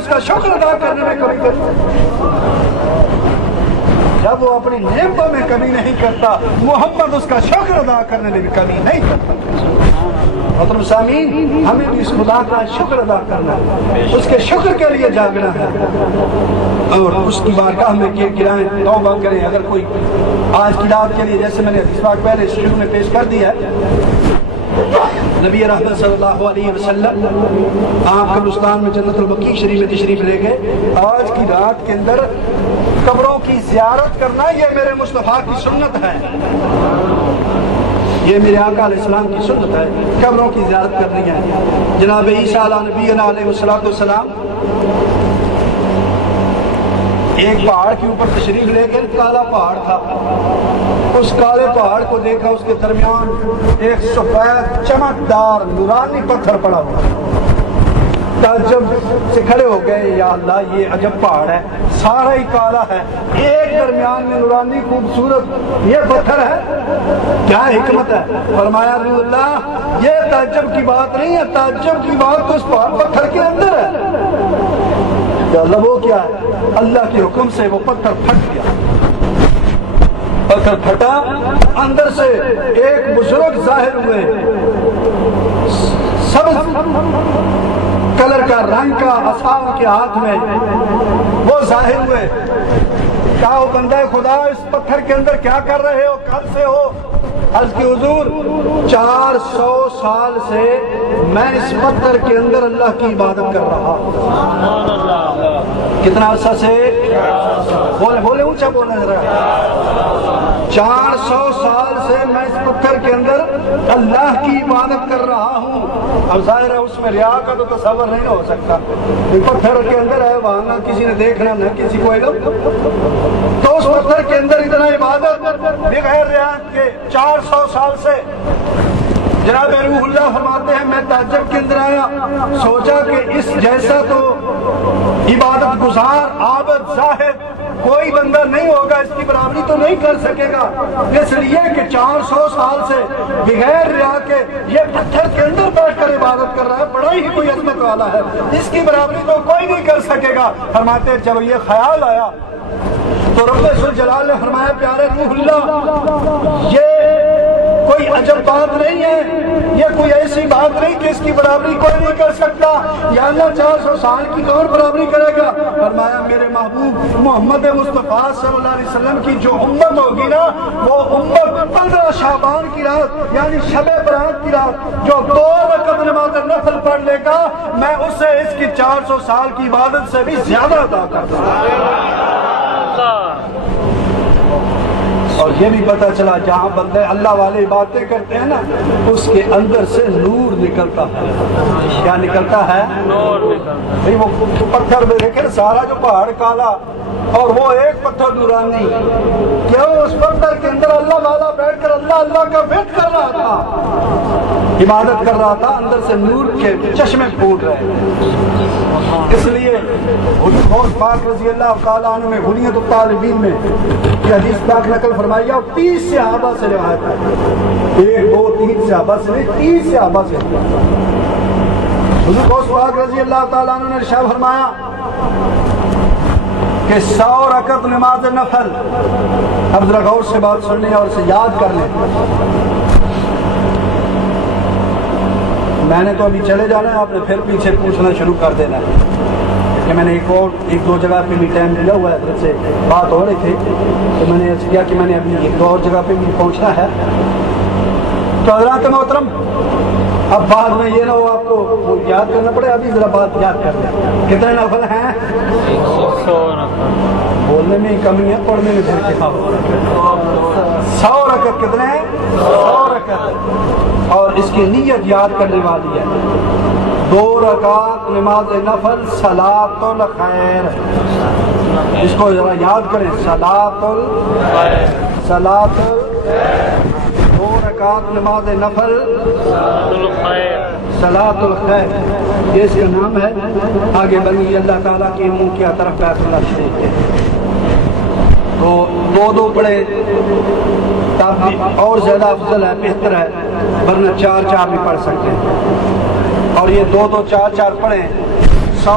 اس کا شکر ادا کرنے میں کمی کرتا؟ جب وہ اپنی نعمتوں میں کمی نہیں کرتا، محمد اس کا شکر ادا کرنے میں بھی کمی نہیں کرتا۔ محترم سامعین، ہمیں بھی اس خدا کا شکر ادا کرنا ہے، اس کے شکر کے لیے جاگنا ہے اور اس کی بارگاہ میں گرائیں، توبہ کریں۔ اگر کوئی آج کی رات کے لیے، جیسے میں نے اس بات پہلے شروع میں پیش کر دیا ہے، نبی رحمت صلی اللہ علیہ وسلم آپ قبرستان میں جنت البقیع شریف میں تشریف لے گئے۔ آج کی رات کے اندر قبروں کی زیارت کرنا یہ میرے مصطفیٰ کی سنت ہے، یہ میرے آقا علیہ السلام کی سنت ہے، قبروں کی زیارت کرنی ہے۔ جناب عیسیٰ نبی علیہ السلام ایک پہاڑ کے اوپر تشریف لے گئے، کالا پہاڑ تھا، اس کالے پہاڑ کو دیکھا، اس کے درمیان ایک سفید چمکدار نورانی پتھر پڑا ہوا، تعجب سے کھڑے ہو گئے، یا اللہ یہ عجب پہاڑ ہے، سارا ہی کالا ہے، ایک درمیان میں نورانی خوبصورت یہ پتھر ہے، کیا حکمت ہے؟ فرمایا رسول اللہ یہ تعجب کی بات نہیں ہے، تعجب کی بات تو اس پتھر کے اندر ہے۔ یا اللہ وہ کیا ہے؟ اللہ کے حکم سے وہ پتھر پھٹ گیا، پتھر پھٹا، اندر سے ایک بزرگ ظاہر ہوئے، سبز کلر کا رنگ کا عصا کے ہاتھ میں وہ ظاہر ہوئے۔ کہا وہ بندہ خدا اس پتھر کے اندر کیا کر رہے ہو، کب سے ہو؟ عرض کی حضور 400 سال سے میں اس پتھر کے اندر اللہ کی عبادت کر رہا ہوں۔ کتنا عرصہ سے؟ بولے اونچا بولنا ذرا۔ 400 سال سے میں اس پتھر کے اندر اللہ کی عبادت کر رہا ہوں۔ اب ظاہر ہے اس میں ریا کا تو تصور نہیں ہو سکتا، پتھر کے اندر ہے، وہاں نہ کسی نے دیکھنا نہ کسی کو علم، تو اس پتھر کے اندر اتنا عبادت بغیر ریا کے 400 سال سے۔ جناب روح اللہ فرماتے ہیں میں تعجب کے اندر آیا، سوچا کہ اس جیسا تو عبادت گزار عابد زاہد کوئی بندہ نہیں ہوگا، اس کی برابری تو نہیں کر سکے گا، اس لیے کہ 400 سال سے بغیر ریا کے یہ پتھر کے اندر بیٹھ کر عبادت کر رہا ہے، بڑا ہی کوئی عظمت والا ہے، اس کی برابری تو کوئی نہیں کر سکے گا۔ فرماتے جب یہ خیال آیا تو رب ذوالجلال نے فرمایا پیارے روح اللہ یہ کوئی عجب بات نہیں ہے، یہ کوئی ایسی بات نہیں کہ اس کی برابری کوئی نہیں کر سکتا، یا اللہ 400 سال کی کون برابری کرے گا؟ فرمایا میرے محبوب محمد مصطفیٰ صلی اللہ علیہ وسلم کی جو امت ہوگی نا، وہ امت 15 شعبان کی رات یعنی شب برات کی رات جو 2 رکعت نماز نفل پڑھ لے گا، میں اسے اس کی 400 سال کی عبادت سے بھی زیادہ ادا کر دوں۔ اور یہ بھی پتہ چلا جہاں بندے اللہ والے باتیں کرتے ہیں نا، اس کے اندر سے نور نکلتا ہے۔ کیا نکلتا ہے؟ نور نکلتا ہے۔ وہ پتھر میں دیکھیں سارا جو پہاڑ کالا اور وہ ایک پتھر نورانی، کیا اس پتھر کے اندر اللہ والا بیٹھ کر اللہ کا ویٹ کر رہا تھا، عبادت کر رہا تھا، اندر سے نور کے چشمے پھوٹ رہے۔ اس لیے غوث پاک رضی اللہ تعالیٰ عنہ میں غنیت الطالبین میں یہ حدیث پاک نقل فرمائی اور 30 صحابہ سے روایت ہے، 1 2 3 صحابہ سے نہیں، 30 صحابہ سے۔ حضور غوث پاک رضی اللہ تعالیٰ عنہ نے ارشاد فرمایا کہ 100 رکعت نماز نفل، اب ذرا غور سے بات سننے اور اسے یاد کر لیں۔ میں نے تو ابھی چلے جانا ہے، آپ نے پھر پیچھے پوچھنا شروع کر دینا ہے کہ میں نے ایک دو جگہ پہ بھی ٹائم ملا ہوا ہے، پھر سے بات ہو رہی تھی تو میں نے کیا کہ میں نے ابھی 1 2 اور جگہ پہ بھی پہنچنا ہے۔ تو حضرات محترم اب بعد میں یہ نہ ہو آپ کو یاد کرنا پڑے، ابھی ذرا بات یاد کر لیں۔ کتنے نفل ہیں؟ 100 نفل۔ بولنے میں ہی کمی ہے، پڑھنے میں پھر کیا؟ 100 رکعت کتنے ہیں؟ 100 رکعت، اور اس کی نیت یاد کرنے والی ہے۔ 2 رکعت نماز نفل صلاۃ الخیر، اس کو ذرا یاد کریں، صلاۃ الخیر، صلاۃ الخیر، 2 رکعت نماز نفل صلاۃ الخیر، یہ اس کا نام ہے۔ آگے بنی اللہ تعالیٰ کے منہ کی طرف بیت اللہ شریف ہے، تو 2 پڑھے اور زیادہ افضل ہے، بہتر ہے، ورنہ 4 بھی پڑھ سکتے ہیں، اور یہ 2 4 پڑھیں 100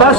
10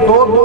2-2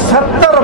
70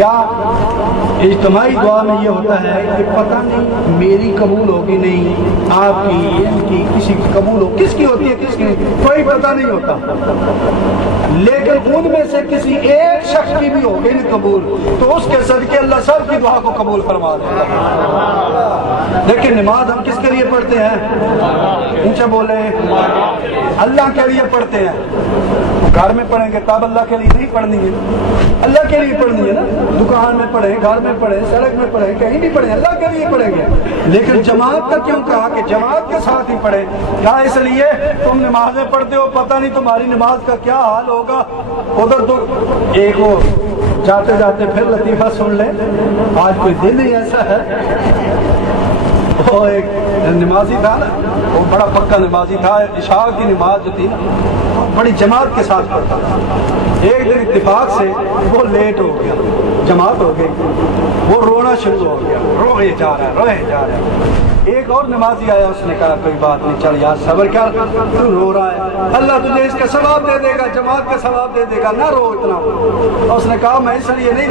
کیا اجتماعی دعا میں یہ ہوتا ہے کہ پتہ نہیں میری قبول ہوگی نہیں، آپ کی، ان کی، کسی کی قبول ہو، کس کی ہوتی ہے کس کی نہیں، کوئی پتہ نہیں ہوتا، لیکن ان میں سے کسی ایک شخص کی بھی ہوگی نہیں قبول تو اس کے صدقے اللہ سب کی دعا کو قبول فرما دیتا ہے۔ لیکن نماز ہم کس کے لیے پڑھتے ہیں؟ اونچا بولے، اللہ کے لیے پڑھتے ہیں۔ گھر میں پڑھیں گے تب اللہ کے لیے نہیں پڑھنی ہے، اللہ کے لیے پڑھنی ہے نا، دکان میں پڑھیں، گھر میں پڑھیں، سڑک میں پڑھیں، کہیں بھی پڑھیں، اللہ کے لیے پڑھیں گے۔ لیکن جماعت کا کیوں کہا کہ جماعت کے ساتھ ہی پڑھیں؟ کیا اس لیے تم نمازیں پڑھتے ہو، پتہ نہیں تمہاری نماز کا کیا حال ہوگا، ادھر تو ایک ہو جاتے جاتے پھر لطیفہ سن لیں، آج کوئی دن ہی ایسا ہے، وہ ایک نمازی تھا نا، وہ بڑا پکا نمازی تھا، عشاء کی نماز جو تھی نا بڑی جماعت کے ساتھ پڑھتا تھا۔ ایک دن اتفاق سے وہ لیٹ ہو گیا، جماعت ہو گئی، وہ رونا شروع ہو گیا، روئے جا رہا ہے۔ ایک اور نمازی آیا، اس نے کہا کوئی بات نہیں، چل یار صبر کر، تو رو رہا ہے، اللہ تجھے اس کا ثواب دے دے گا، جماعت کا ثواب دے دے گا، نہ رو اتنا۔ اس نے کہا میں اس لیے نہیں